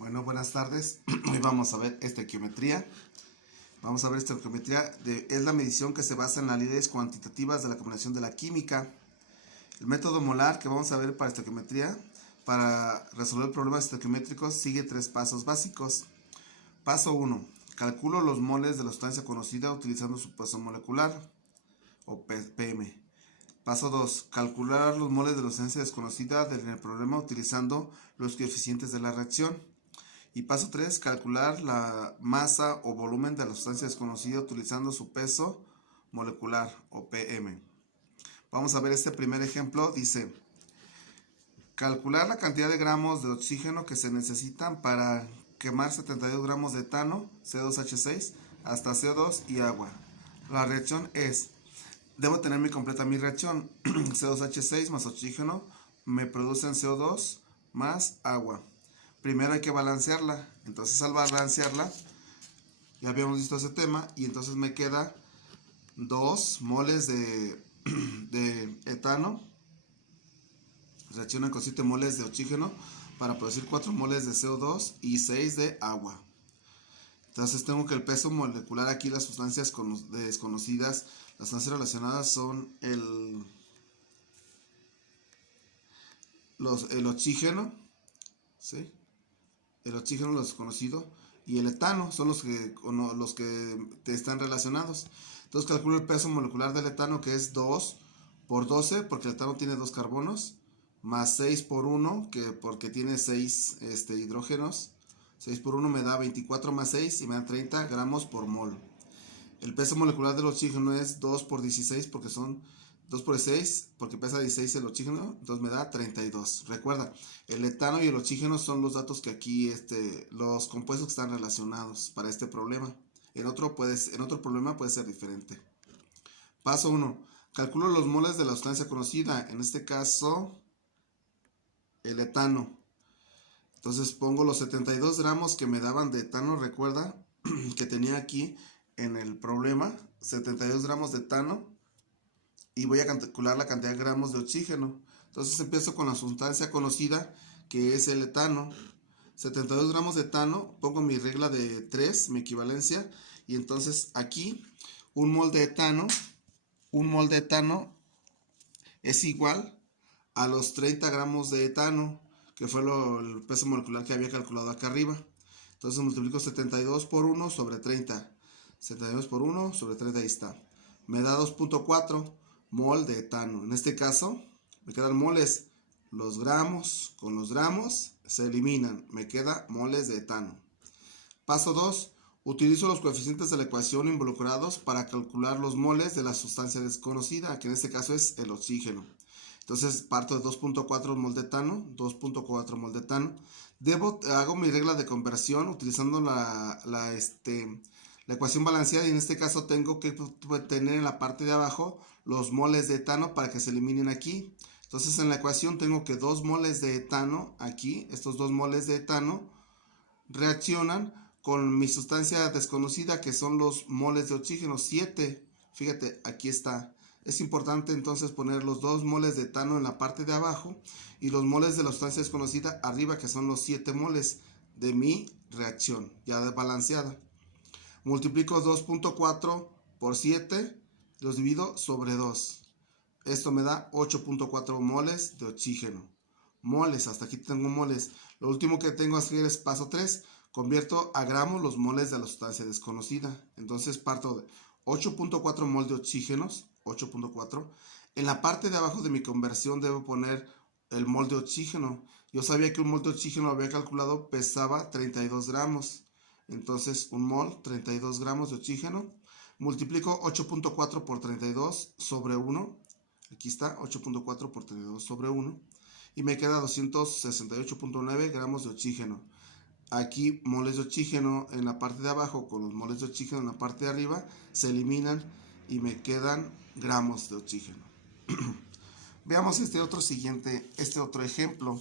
Bueno, buenas tardes. Hoy vamos a ver estequiometría. Vamos a ver estequiometría. Es la medición que se basa en las leyes cuantitativas de la combinación de la química. El método molar que vamos a ver para estequiometría, para resolver problemas estequiométricos, sigue tres pasos básicos. Paso 1. Calculo los moles de la sustancia conocida utilizando su peso molecular, o PM. Paso 2. Calcular los moles de la sustancia desconocida en el problema utilizando los coeficientes de la reacción. Y paso 3. Calcular la masa o volumen de la sustancia desconocida utilizando su peso molecular, o PM. Vamos a ver este primer ejemplo. Dice: calcular la cantidad de gramos de oxígeno que se necesitan para quemar 72 gramos de etano, C2H6, hasta CO2 y agua. La reacción es: debo tener completa mi reacción. C2H6 más oxígeno me producen CO2 más agua. Primero hay que balancearla. Entonces, al balancearla, ya habíamos visto ese tema, y entonces me queda 2 moles de etano. Reaccionan con 7 moles de oxígeno para producir 4 moles de CO2 y 6 de agua. Entonces tengo que el peso molecular aquí, las sustancias desconocidas, las sustancias relacionadas son el oxígeno, ¿sí? El oxígeno, lo desconocido, y el etano son los que te están relacionados. Entonces calculo el peso molecular del etano, que es 2 por 12, porque el etano tiene 2 carbonos, más 6 por 1, porque tiene 6 hidrógenos. 6 por 1 me da 24 más 6 y me da 30 gramos por mol. El peso molecular del oxígeno es 2 por 16, porque son 2 por 6, porque pesa 16 el oxígeno, entonces me da 32. Recuerda, el etano y el oxígeno son los datos que aquí, los compuestos que están relacionados para este problema. En otro problema puede ser diferente. Paso 1. Calculo los moles de la sustancia conocida, en este caso, el etano. Entonces pongo los 72 gramos que me daban de etano, recuerda que tenía aquí en el problema 72 gramos de etano, y voy a calcular la cantidad de gramos de oxígeno. Entonces empiezo con la sustancia conocida, que es el etano. 72 gramos de etano, pongo mi regla de 3, mi equivalencia, y entonces aquí un mol de etano es igual a los 30 gramos de etano, que fue el peso molecular que había calculado acá arriba. Entonces multiplico 72 por 1 sobre 30. 72 por 1 sobre 30, ahí está. Me da 2.4 mol de etano. En este caso, me quedan moles. Los gramos con los gramos se eliminan. Me queda moles de etano. Paso 2. Utilizo los coeficientes de la ecuación involucrados para calcular los moles de la sustancia desconocida, que en este caso es el oxígeno. Entonces parto de 2.4 mol de etano, 2.4 mol de etano. Hago mi regla de conversión utilizando la ecuación balanceada, y en este caso tengo que tener en la parte de abajo los moles de etano para que se eliminen aquí. Entonces en la ecuación tengo que 2 moles de etano aquí, estos 2 moles de etano reaccionan con mi sustancia desconocida, que son los moles de oxígeno, 7. Fíjate, aquí está. Es importante entonces poner los 2 moles de etano en la parte de abajo y los moles de la sustancia desconocida arriba, que son los 7 moles de mi reacción ya balanceada. Multiplico 2.4 por 7, los divido sobre 2. Esto me da 8.4 moles de oxígeno. Moles, hasta aquí tengo moles. Lo último que tengo que hacer es paso 3. Convierto a gramos los moles de la sustancia desconocida. Entonces parto de 8.4 mol de oxígenos, 8.4. En la parte de abajo de mi conversión debo poner el mol de oxígeno. Yo sabía que un mol de oxígeno, lo había calculado, pesaba 32 gramos. Entonces un mol, 32 gramos de oxígeno. Multiplico 8.4 por 32 sobre 1. Aquí está, 8.4 por 32 sobre 1. Y me queda 268.9 gramos de oxígeno. Aquí moles de oxígeno en la parte de abajo con los moles de oxígeno en la parte de arriba se eliminan y me quedan gramos de oxígeno. Veamos este otro ejemplo.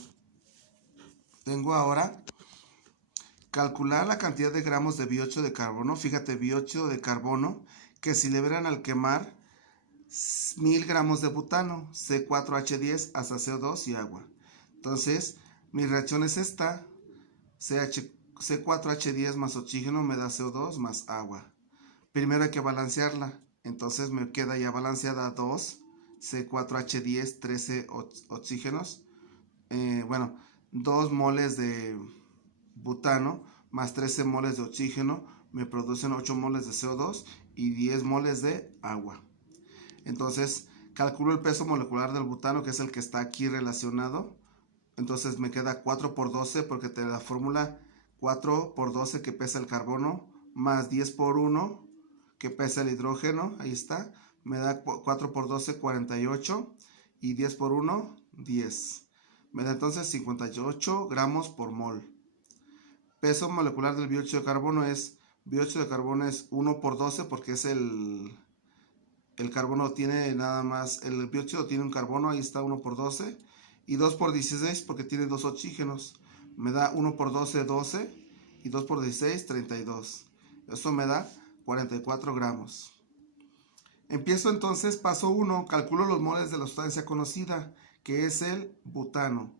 Tengo ahora calcular la cantidad de gramos de dióxido de carbono. Fíjate, dióxido de carbono que se liberan al quemar 1000 gramos de butano, C4H10 hasta CO2 y agua. Entonces mi reacción es esta. C4H10 más oxígeno me da CO2 más agua. Primero hay que balancearla. Entonces me queda ya balanceada 2 C4H10, 13 oxígenos. Bueno, 2 moles de butano más 13 moles de oxígeno me producen 8 moles de CO2 y 10 moles de agua. Entonces calculo el peso molecular del butano, que es el que está aquí relacionado. Entonces me queda 4 por 12 porque te da la fórmula 4 por 12 que pesa el carbono más 10 por 1 que pesa el hidrógeno. Ahí está. Me da 4 por 12, 48 y 10 por 1, 10. Me da entonces 58 gramos por mol. Peso molecular del dióxido de carbono es 1 por 12 porque es el carbono tiene nada más, el dióxido tiene un carbono, ahí está 1 por 12. Y 2 por 16 porque tiene 2 oxígenos. Me da 1 por 12, 12. Y 2 por 16, 32. Eso me da 44 gramos. Empiezo entonces, paso 1, calculo los moles de la sustancia conocida, que es el butano.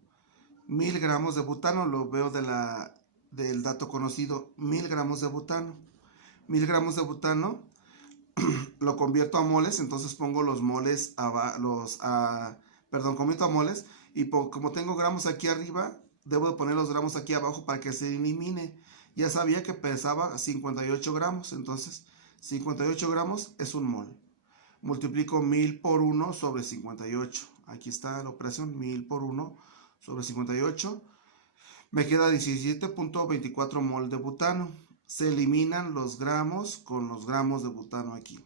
1000 gramos de butano, lo veo del dato conocido, 1000 gramos de butano. 1000 gramos de butano lo convierto a moles, entonces pongo los moles, convierto a moles, y como tengo gramos aquí arriba, debo de poner los gramos aquí abajo para que se elimine. Ya sabía que pesaba 58 gramos, entonces 58 gramos es un mol. Multiplico 1000 por 1 sobre 58. Aquí está la operación, 1000 por 1 sobre 58. Me queda 17.24 mol de butano. Se eliminan los gramos con los gramos de butano aquí.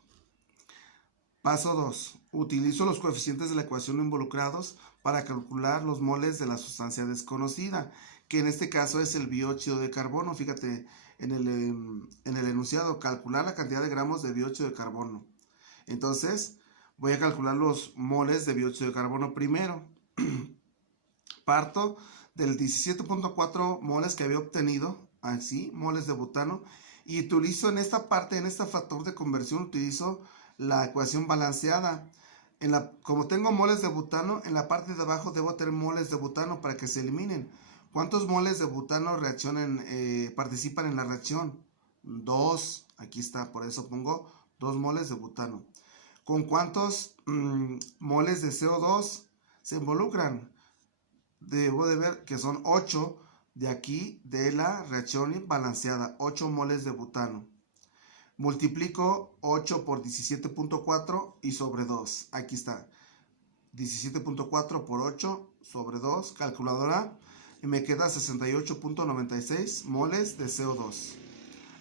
Paso 2. Utilizo los coeficientes de la ecuación involucrados para calcular los moles de la sustancia desconocida, que en este caso es el dióxido de carbono. Fíjate en el enunciado, calcular la cantidad de gramos de dióxido de carbono. Entonces, voy a calcular los moles de dióxido de carbono primero. Parto del 17.4 moles que había obtenido, así, moles de butano, y utilizo en esta parte, en este factor de conversión, utilizo la ecuación balanceada. Como tengo moles de butano, en la parte de abajo debo tener moles de butano para que se eliminen. ¿Cuántos moles de butano participan en la reacción? 2, aquí está, por eso pongo 2 moles de butano. ¿Con cuántos moles de CO2 se involucran? Debo de ver que son 8 de aquí de la reacción balanceada, 8 moles de butano. Multiplico 8 por 17.4 y sobre 2. Aquí está. 17.4 por 8 sobre 2. Calculadora. Y me queda 68.96 moles de CO2.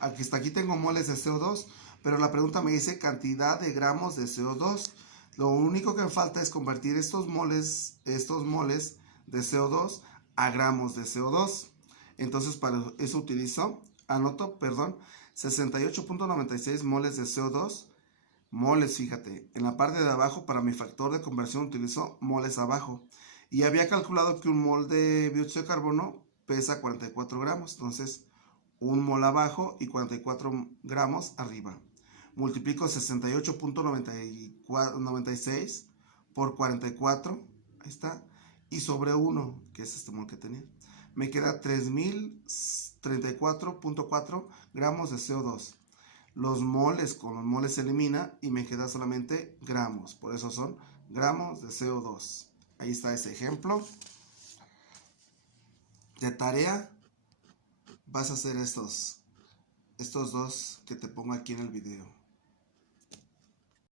Aquí tengo moles de CO2. Pero la pregunta me dice cantidad de gramos de CO2. Lo único que me falta es convertir estos moles de CO2 a gramos de CO2. Entonces para eso anoto 68.96 moles de CO2. Moles, fíjate, en la parte de abajo para mi factor de conversión utilizo moles abajo. Y había calculado que un mol de dióxido de carbono pesa 44 gramos. Entonces, un mol abajo y 44 gramos arriba. Multiplico 68.96 por 44. Ahí está. Y sobre 1, que es este mol que tenía. Me queda 3034.4 gramos de CO2. Los moles con los moles se elimina y me queda solamente gramos. Por eso son gramos de CO2. Ahí está ese ejemplo. De tarea vas a hacer estos dos que te pongo aquí en el video.